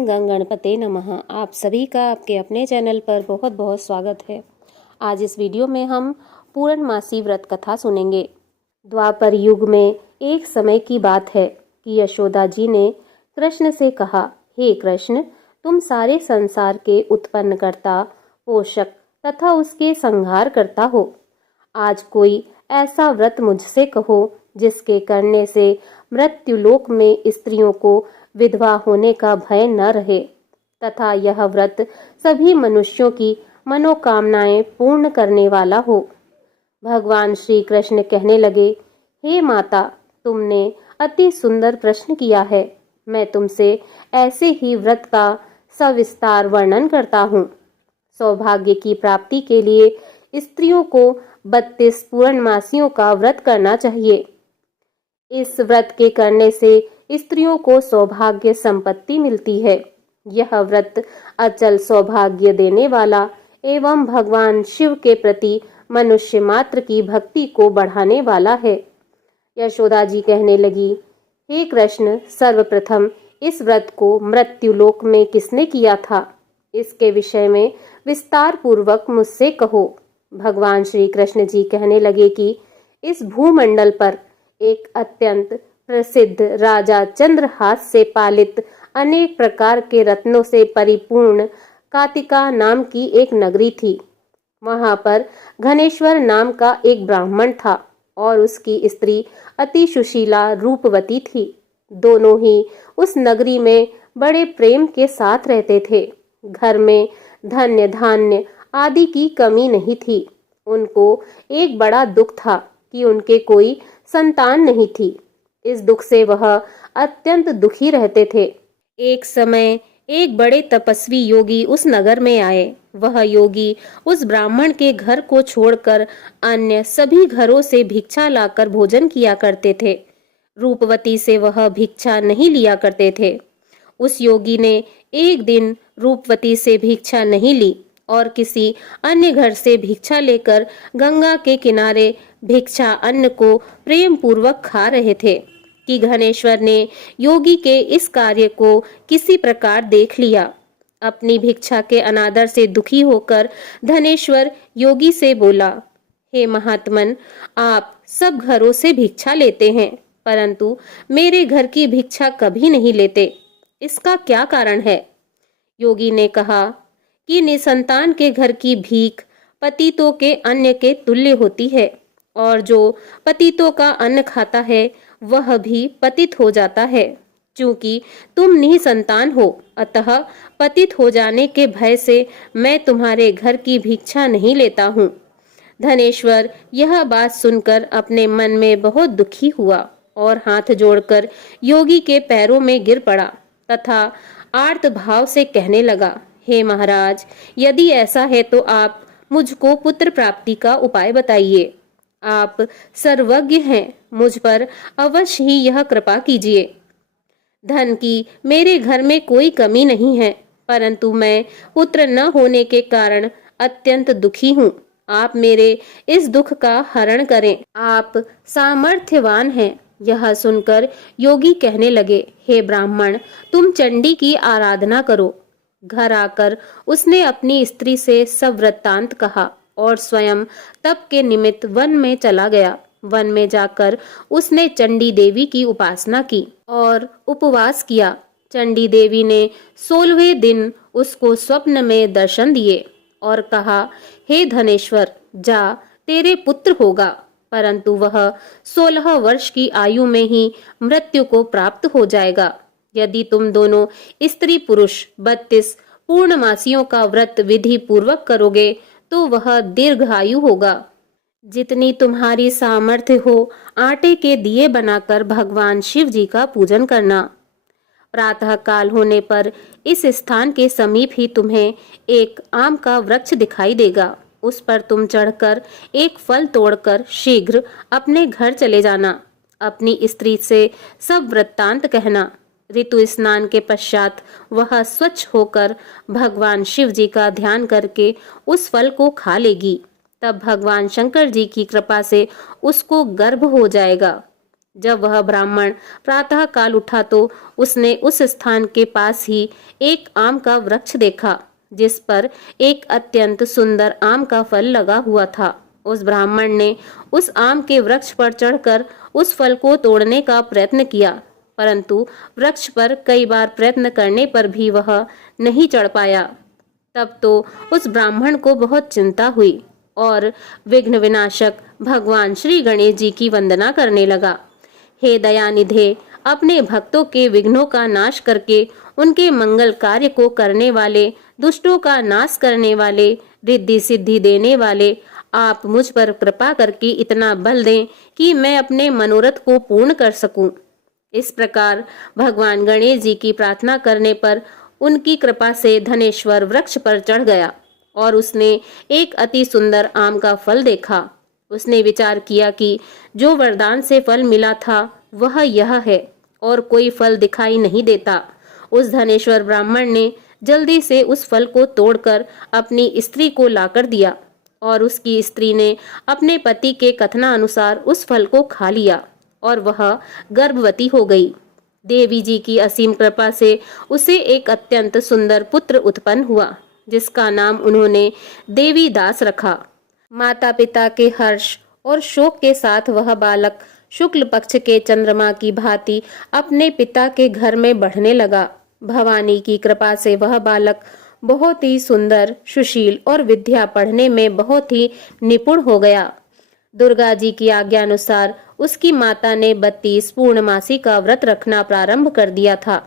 ओम गंग गणपते नमः। आप सभी का आपके अपने चैनल पर बहुत बहुत स्वागत है। आज इस वीडियो में हम पूर्णमासी व्रत कथा सुनेंगे। द्वापर युग में एक समय की बात है कि यशोदा जी ने कृष्ण से कहा, हे कृष्ण, तुम सारे संसार के उत्पन्नकर्ता, पोषक तथा उसके संहार करता हो। आज कोई ऐसा व्रत मुझसे कहो जिसके करने से मृत्युलोक में स्त्रियों को विधवा होने का भय न रहे तथा यह व्रत सभी मनुष्यों की मनोकामनाएं पूर्ण करने वाला हो। भगवान श्री कृष्ण कहने लगे, हे माता, तुमने अति सुंदर प्रश्न किया है। मैं तुमसे ऐसे ही व्रत का सविस्तार वर्णन करता हूँ। सौभाग्य की प्राप्ति के लिए स्त्रियों को 32 पूर्णमासियों का व्रत करना चाहिए। इस व्रत के करने से स्त्रियों को सौभाग्य संपत्ति मिलती है। यह व्रत अचल सौभाग्य देने वाला एवं भगवान शिव के प्रति मनुष्य मात्र की भक्ति को बढ़ाने वाला है। यशोदा जी कहने लगी, हे कृष्ण, सर्वप्रथम इस व्रत को मृत्युलोक में किसने किया था? इसके विषय में विस्तार पूर्वक मुझसे कहो। भगवान श्री कृष्ण जी कहने लगे कि इस भूमंडल पर एक अत्यंत प्रसिद्ध राजा चंद्रहास से पालित अनेक प्रकार के रत्नों से परिपूर्ण कातिका नाम की एक नगरी थी। वहां पर घनेश्वर नाम का एक ब्राह्मण था और उसकी स्त्री अति सुशीला रूपवती थी। दोनों ही उस नगरी में बड़े प्रेम के साथ रहते थे। घर में धन्य धान्य आदि की कमी नहीं थी। उनको एक बड़ा दुख था कि उनके कोई संतान नहीं थी। इस दुख से वह अत्यंत दुखी रहते थे। एक समय एक बड़े तपस्वी योगी उस नगर में आए। वह योगी उस ब्राह्मण के घर को छोड़कर अन्य सभी घरों से भिक्षा लाकर भोजन किया करते थे। रूपवती से वह भिक्षा नहीं लिया करते थे। उस योगी ने एक दिन रूपवती से भिक्षा नहीं ली और किसी अन्य घर से भिक्षा लेकर गंगा के किनारे भिक्षा अन्न को प्रेम पूर्वक खा रहे थे कि घनेश्वर ने योगी के इस कार्य को किसी प्रकार देख लिया। अपनी भिक्षा के अनादर से दुखी होकर धनेश्वर योगी से बोला, हे महात्मन, आप सब घरों से भिक्षा लेते हैं परंतु मेरे घर की भिक्षा कभी नहीं लेते। इसका क्या कारण है? योगी ने कहा कि निसंतान के घर की भीख पतितों के अन्न के तुल्य होती है और जो पतितों का अन्न खाता है वह भी पतित हो जाता है। चूंकि तुम निसंतान हो अतः पतित हो जाने के भय से मैं तुम्हारे घर की भिक्षा नहीं लेता हूँ। धनेश्वर यह बात सुनकर अपने मन में बहुत दुखी हुआ और हाथ जोड़कर योगी के पैरों में गिर पड़ा तथा आर्त भाव से कहने लगा, हे महाराज, यदि ऐसा है तो आप मुझको पुत्र प्राप्ति का उपाय बताइए। आप सर्वज्ञ हैं, मुझ पर अवश्य ही यह कृपा कीजिए। धन की मेरे घर में कोई कमी नहीं है परंतु मैं पुत्र न होने के कारण अत्यंत दुखी हूँ। आप मेरे इस दुख का हरण करें। आप सामर्थ्यवान हैं। यह सुनकर योगी कहने लगे, हे ब्राह्मण, तुम चंडी की आराधना करो। घर आकर उसने अपनी स्त्री से सब वृत्तांत कहा और स्वयं तप के निमित्त वन में चला गया। वन में जाकर उसने चंडी देवी की उपासना की और उपवास किया। चंडी देवी ने 16वें दिन उसको स्वप्न में दर्शन दिए और कहा, हे धनेश्वर, जा, तेरे पुत्र होगा परंतु वह 16 वर्ष की आयु में ही मृत्यु को प्राप्त हो जाएगा। यदि तुम दोनों स्त्री पुरुष 32 पूर्णमासियों का व्रत विधि पूर्वक करोगे तो वह दीर्घायु होगा। जितनी तुम्हारी सामर्थ्य हो आटे के दिए बनाकर भगवान शिव जी का पूजन करना। प्रातः काल होने पर इस स्थान के समीप ही तुम्हें एक आम का वृक्ष दिखाई देगा। उस पर तुम चढ़कर एक फल तोड़कर शीघ्र अपने घर चले जाना। अपनी स्त्री से सब वृत्तांत कहना। ऋतु स्नान के पश्चात वह स्वच्छ होकर भगवान शिव जी का ध्यान करके उस फल को खा लेगी। तब भगवान शंकर जी की कृपा से उसको गर्भ हो जाएगा। जब वह ब्राह्मण प्रातः काल उठा तो उसने उस स्थान के पास ही एक आम का वृक्ष देखा, जिस पर एक अत्यंत सुंदर आम का फल लगा हुआ था। उस ब्राह्मण ने उस आम के वृक्ष पर चढ़कर उस फल को तोड़ने का प्रयत्न किया, परंतु वृक्ष पर कई बार प्रयत्न करने पर भी वह नहीं चढ़ पाया। तब तो उस ब्राह्मण को बहुत चिंता हुई और विघ्न विनाशक भगवान श्री गणेश जी की वंदना करने लगा। हे दयानिधे, अपने भक्तों के विघ्नों का नाश करके उनके मंगल कार्य को करने वाले, दुष्टों का नाश करने वाले, रिद्धि सिद्धि देने वाले, आप मुझ पर कृपा करके इतना बल दें कि मैं अपने मनोरथ को पूर्ण कर सकूं। इस प्रकार भगवान गणेश जी की प्रार्थना करने पर उनकी कृपा से धनेश्वर वृक्ष पर चढ़ गया और उसने एक अति सुंदर आम का फल देखा। उसने विचार किया कि जो वरदान से फल मिला था वह यह है और कोई फल दिखाई नहीं देता। उस धनेश्वर ब्राह्मण ने जल्दी से उस फल को तोड़कर अपनी स्त्री को लाकर दिया और उसकी स्त्री ने अपने पति के कथनानुसार उस फल को खा लिया और वह गर्भवती हो गई। देवी जी की असीम कृपा से उसे एक अत्यंत सुंदर पुत्र उत्पन्न हुआ, जिसका नाम उन्होंने देवी दास रखा। माता पिता के हर्ष और शोक के साथ वह बालक शुक्ल पक्ष के चंद्रमा की भांति अपने पिता के घर में बढ़ने लगा। भवानी की कृपा से वह बालक बहुत ही सुंदर, सुशील और विद्या पढ़ने में बहुत ही निपुण हो गया। दुर्गा जी की आज्ञा अनुसार उसकी माता ने 32 पूर्णमासी का व्रत रखना प्रारंभ कर दिया था,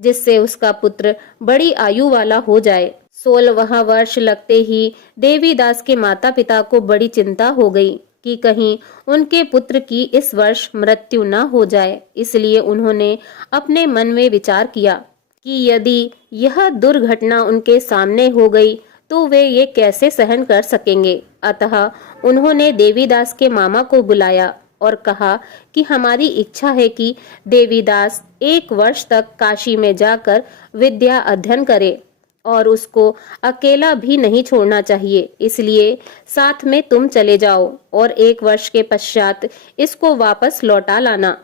जिससे उसका पुत्र बड़ी आयु वाला हो जाए। 16वां वर्ष लगते ही देवीदास के माता पिता को बड़ी चिंता हो गई कि कहीं उनके पुत्र की इस वर्ष मृत्यु न हो जाए। इसलिए उन्होंने अपने मन में विचार किया कि यदि यह दुर्घटना उनके सामने हो गई तो वे ये कैसे सहन कर सकेंगे। अतः उन्होंने देवीदास के मामा को बुलाया और कहा कि हमारी इच्छा है कि देवीदास 1 वर्ष तक काशी में जाकर विद्या अध्ययन करे और उसको अकेला भी नहीं छोड़ना चाहिए, इसलिए साथ में तुम चले जाओ और 1 वर्ष के पश्चात इसको वापस लौटा लाना।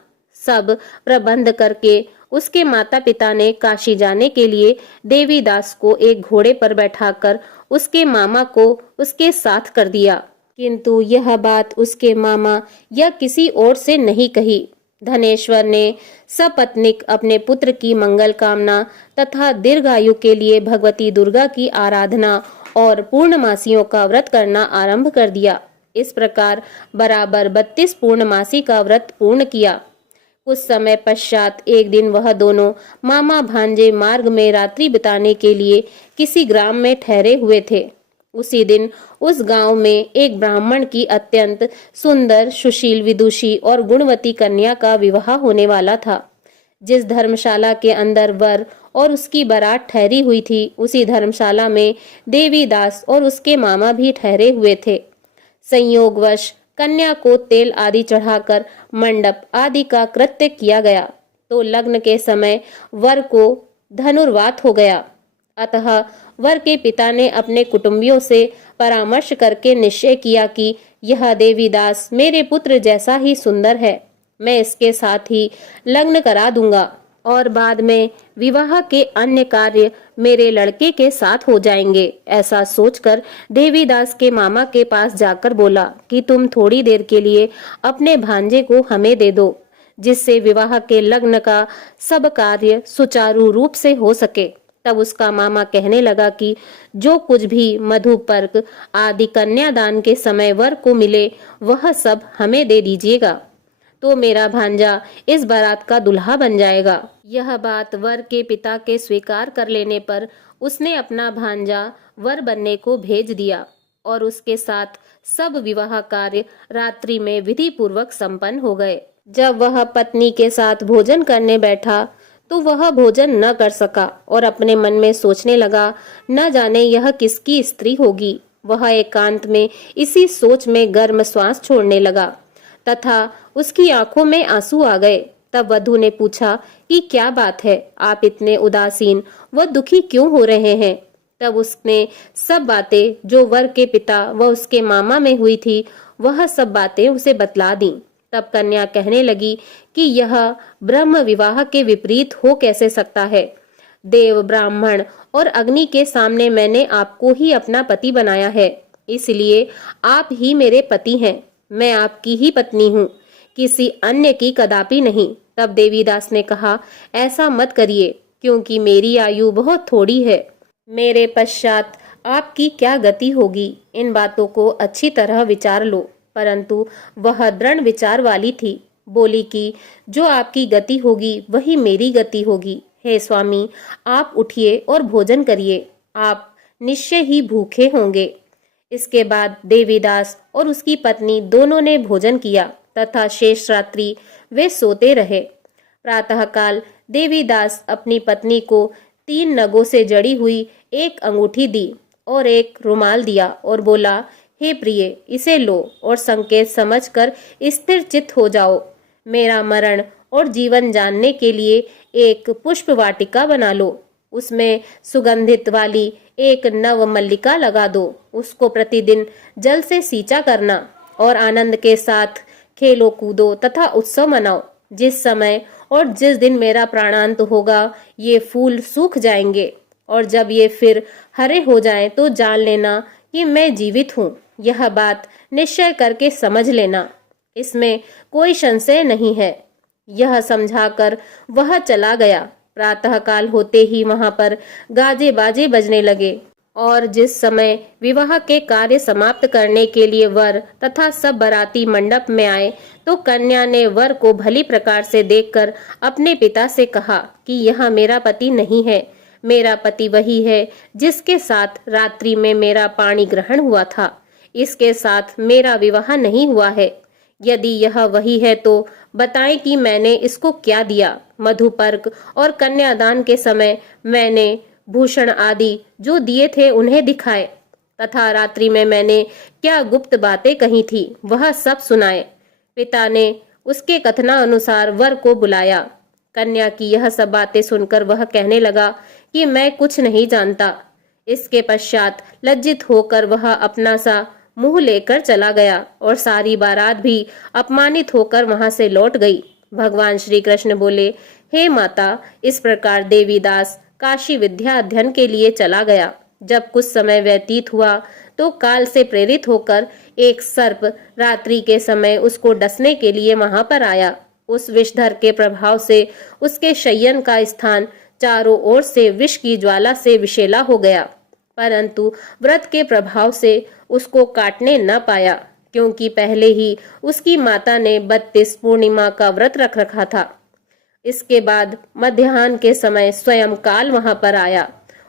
सब प्रबंध करके उसके माता पिता ने काशी जाने के लिए देवीदास को एक घोड़े पर बैठाकर उसके मामा को उसके साथ कर दिया, किंतु यह बात उसके मामा या किसी और से नहीं कही। धनेश्वर ने सपत्नीक अपने पुत्र की मंगल कामना तथा दीर्घायु के लिए भगवती दुर्गा की आराधना और पूर्णमासियों का व्रत करना आरंभ कर दिया। इस प्रकार बराबर 32 पूर्णमासी का व्रत पूर्ण किया। कुछ समय पश्चात एक दिन वह दोनों मामा भांजे मार्ग में रात्रि बिताने के लिए किसी ग्राम में ठहरे हुए थे। उसी दिन उस गांव में एक ब्राह्मण की अत्यंत सुंदर, सुशील, विदुषी और गुणवती कन्या का विवाह होने वाला था। जिस धर्मशाला के अंदर वर और उसकी बारात ठहरी हुई थी, उसी धर्मशाला में देवीदास और उसके मामा भी ठहरे हुए थे। संयोगवश कन्या को तेल आदि चढ़ाकर मंडप आदि का कृत्य किया गया तो लग्न के समय वर को धनुर्वात हो गया। अतः वर के पिता ने अपने कुटुंबियों से परामर्श करके निश्चय किया कि यह देवीदास मेरे पुत्र जैसा ही सुंदर है, मैं इसके साथ ही लग्न करा दूंगा और बाद में विवाह के अन्य कार्य मेरे लड़के के साथ हो जाएंगे। ऐसा सोचकर देवीदास के मामा के पास जाकर बोला कि तुम थोड़ी देर के लिए अपने भांजे को हमें दे दो, जिससे विवाह के लग्न का सब कार्य सुचारू रूप से हो सके। तब उसका मामा कहने लगा कि जो कुछ भी मधुपर्क आदि कन्यादान के समय वर को मिले वह सब हमें दे दीजिएगा, तो मेरा भांजा इस बारात का दुल्हा बन जाएगा। यह बात वर के पिता के स्वीकार कर लेने पर उसने अपना भांजा वर बनने को भेज दिया और उसके साथ सब विवाह कार्य रात्रि में विधि पूर्वक संपन्न हो गए। जब वह पत्नी के साथ भोजन करने बैठा तो वह भोजन न कर सका और अपने मन में सोचने लगा, न जाने यह किसकी स्त्री होगी। वह एकांत में इसी सोच में गर्म श्वास छोड़ने लगा तथा उसकी आंखों में आंसू आ गए। तब वधू ने पूछा कि क्या बात है, आप इतने उदासीन व दुखी क्यों हो रहे हैं। तब उसने सब बातें जो वर के पिता व उसके मामा में हुई थी वह सब बातें उसे बतला दी। तब कन्या कहने लगी कि यह ब्रह्म विवाह के विपरीत हो कैसे सकता है। देव, ब्राह्मण और अग्नि के सामने मैंने आपको ही अपना पति बनाया है, इसलिए आप ही मेरे पति हैं। मैं आपकी ही पत्नी हूँ, किसी अन्य की कदापि नहीं। तब देवीदास ने कहा, ऐसा मत करिए, क्योंकि मेरी आयु बहुत थोड़ी है। मेरे पश्चात आपकी क्या गति होगी, इन बातों को अच्छी तरह विचार लो। परंतु वह दृढ़ विचार वाली थी। बोली कि जो आपकी गति होगी वही मेरी गति होगी। हे स्वामी, आप उठिए और भोजन करिए, आप निश्चय ही भूखे होंगे। इसके बाद देवीदास और उसकी पत्नी दोनों ने भोजन किया तथा शेष रात्रि वे सोते रहे। प्रातःकाल देवीदास अपनी पत्नी को 3 नगों से जड़ी हुई एक अंगूठी दी और एक रुमाल दिया और बोला, हे प्रिय, इसे लो और संकेत समझकर स्थिर चित्त हो जाओ। मेरा मरण और जीवन जानने के लिए एक पुष्प वाटिका बना लो। उसमें सुगंधित वाली एक नव मल्लिका लगा दो। उसको प्रतिदिन जल से सींचा करना और आनंद के साथ खेलो कूदो तथा उत्सव मनाओ। जिस समय और जिस दिन मेरा प्राणांत होगा ये फूल सूख जाएंगे, और जब ये फिर हरे हो जाएं तो जान लेना कि मैं जीवित हूँ। यह बात निश्चय करके समझ लेना, इसमें कोई संशय नहीं है। यह समझाकर वह चला गया। प्रातःकाल होते ही वहां पर गाजे बाजे बजने लगे और जिस समय विवाह के कार्य समाप्त करने के लिए वर तथा सब बाराती मंडप में आए तो कन्या ने वर को भली प्रकार से देखकर अपने पिता से कहा कि यह मेरा पति नहीं है। मेरा पति वही है जिसके साथ रात्रि में मेरा पाणी ग्रहण हुआ था। इसके साथ मेरा विवाह नहीं हुआ है। यदि यह वही है तो बताएं कि मैंने इसको क्या दिया। मधुपर्क और कन्यादान के समय मैंने भूषण आदि जो दिए थे उन्हें दिखाए तथा रात्रि में मैंने क्या गुप्त बातें कही थी वह सब सुनाए। पिता ने उसके कथनानुसार वर को बुलाया। कन्या की यह सब बातें सुनकर वह कहने लगा कि मैं कुछ नहीं जानता। इसके पश्चात लज्जित होकर वह अपना सा मुंह लेकर चला गया और सारी बारात भी अपमानित होकर वहां से लौट गई। भगवान श्री कृष्ण बोले, हे माता, इस प्रकार देवीदास काशी विद्या अध्ययन के लिए चला गया। जब कुछ समय व्यतीत हुआ तो काल से प्रेरित होकर एक सर्प रात्रि के समय उसको डसने के लिए वहां पर आया। उस विषधर के प्रभाव से उसके शयन का स्थान चारों ओर से विष की ज्वाला से विषैला हो गया, परंतु व्रत के प्रभाव से उसको काटने न पाया, क्योंकि पहले ही उसकी माता ने 32 पूर्णिमा का व्रत रख रखा था। इसके बाद मध्याह्न के समय स्वयं काल वहां पर आया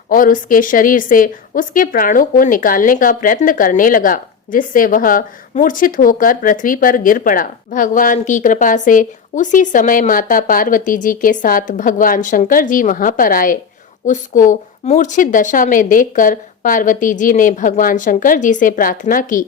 और उसके शरीर से उसके प्राणों को निकालने का प्रयत्न करने लगा, जिससे वह मूर्छित होकर पृथ्वी पर गिर पड़ा। भगवान की कृपा से उसी समय माता पार्वती जी के साथ भगवान शंकर जी वहां पर आए। उसको मूर्छित दशा में देखकर पार्वती जी ने भगवान शंकर जी से प्रार्थना की,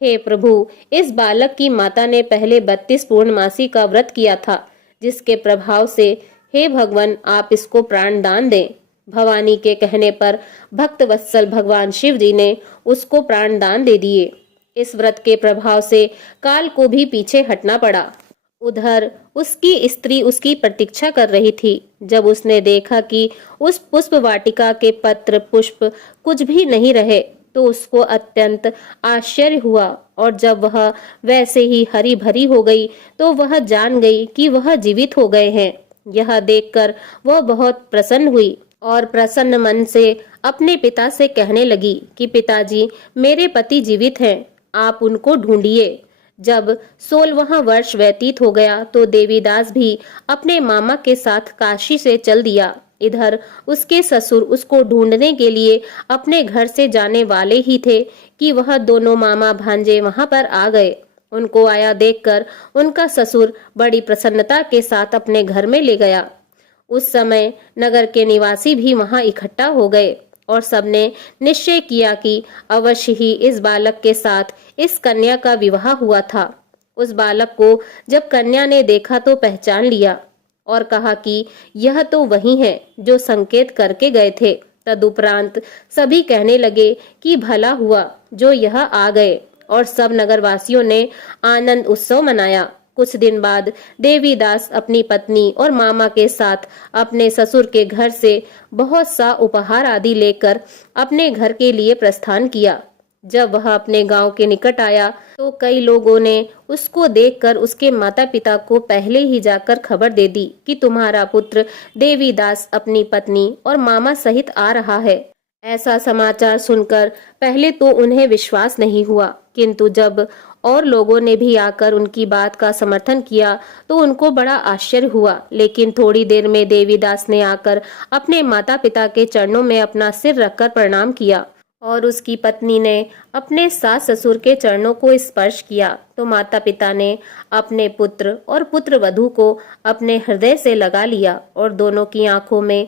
हे प्रभु, इस बालक की माता ने पहले 32 पूर्णमासी का व्रत किया था, जिसके प्रभाव से हे भगवान आप इसको प्राण दान दें। भवानी के कहने पर भक्त वत्सल भगवान शिव जी ने उसको प्राण दान दे दिए। इस व्रत के प्रभाव से काल को भी पीछे हटना पड़ा। उधर उसकी स्त्री उसकी प्रतीक्षा कर रही थी। जब उसने देखा कि उस पुष्प वाटिका के पत्र पुष्प कुछ भी नहीं रहे तो उसको अत्यंत आश्चर्य हुआ, और जब वह वैसे ही हरी भरी हो गई तो वह जान गई कि वह जीवित हो गए हैं। यह देखकर वह बहुत प्रसन्न हुई और प्रसन्न मन से अपने पिता से कहने लगी कि पिताजी, मेरे पति जीवित हैं, आप उनको ढूंढिए। जब 16वां वर्ष व्यतीत हो गया तो देवीदास भी अपने मामा के साथ काशी से चल दिया। इधर उसके ससुर उसको ढूंढने के लिए अपने घर से जाने वाले ही थे कि वह दोनों मामा भांजे वहां पर आ गए। उनको आया देखकर उनका ससुर बड़ी प्रसन्नता के साथ अपने घर में ले गया। उस समय नगर के निवासी भी वहां इकट्ठा हो गए और सबने निश्चय किया कि अवश्य ही इस बालक के साथ इस कन्या का विवाह हुआ था। उस बालक को जब कन्या ने देखा तो पहचान लिया और कहा कि यह तो वही है जो संकेत करके गए थे। तदुपरांत सभी कहने लगे कि भला हुआ जो यह आ गए, और सब नगरवासियों ने आनंद उत्सव मनाया। कुछ दिन बाद देवीदास अपनी पत्नी और मामा के साथ अपने ससुर के घर से बहुत सा उपहार आदि लेकर अपने घर के लिए प्रस्थान किया। जब वह अपने गांव के निकट आया तो कई लोगों ने उसको देखकर उसके माता पिता को पहले ही जाकर खबर दे दी कि तुम्हारा पुत्र देवीदास अपनी पत्नी और मामा सहित आ रहा है। ऐसा समाचार सुनकर पहले तो उन्हें विश्वास नहीं हुआ, किंतु जब और लोगों ने भी आकर उनकी बात का समर्थन किया तो उनको बड़ा आश्चर्य हुआ। लेकिन थोड़ी देर में देवीदास ने आकर अपने माता पिता के चरणों में अपना सिर रखकर प्रणाम किया और उसकी पत्नी ने अपने सास ससुर के चरणों को स्पर्श किया तो माता पिता ने अपने पुत्र और पुत्र वधू को अपने हृदय से लगा लिया और दोनों की आंखों में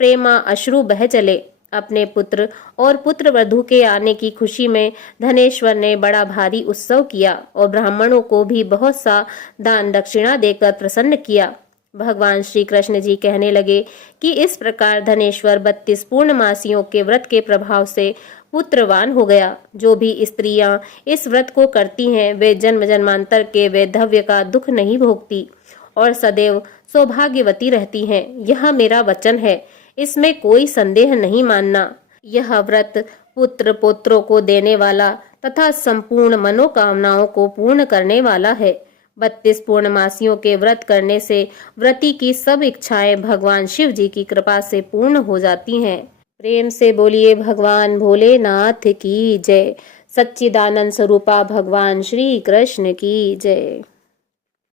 प्रेमा अश्रु बह चले। अपने पुत्र और पुत्र वधू के आने की खुशी में धनेश्वर ने बड़ा भारी उत्सव किया और ब्राह्मणों को भी बहुत सा दान दक्षिणा देकर प्रसन्न किया। भगवान श्री कृष्ण जी कहने लगे कि इस प्रकार धनेश्वर 32 पूर्णमासियों के व्रत के प्रभाव से पुत्रवान हो गया। जो भी स्त्रियां इस व्रत को करती हैं वे जन्म जन्मांतर के वैधव्य का दुख नहीं भोगती और सदैव सौभाग्यवती रहती हैं। यह मेरा वचन है, इसमें कोई संदेह नहीं मानना। यह व्रत पुत्र पौत्रों को देने वाला तथा संपूर्ण मनोकामनाओं को पूर्ण करने वाला है। 32 पूर्णमासियों के व्रत करने से व्रती की सब इच्छाएं भगवान शिव जी की कृपा से पूर्ण हो जाती हैं। प्रेम से बोलिए भगवान भोलेनाथ की जय। सच्चिदानंद स्वरूपा भगवान श्री कृष्ण की जय।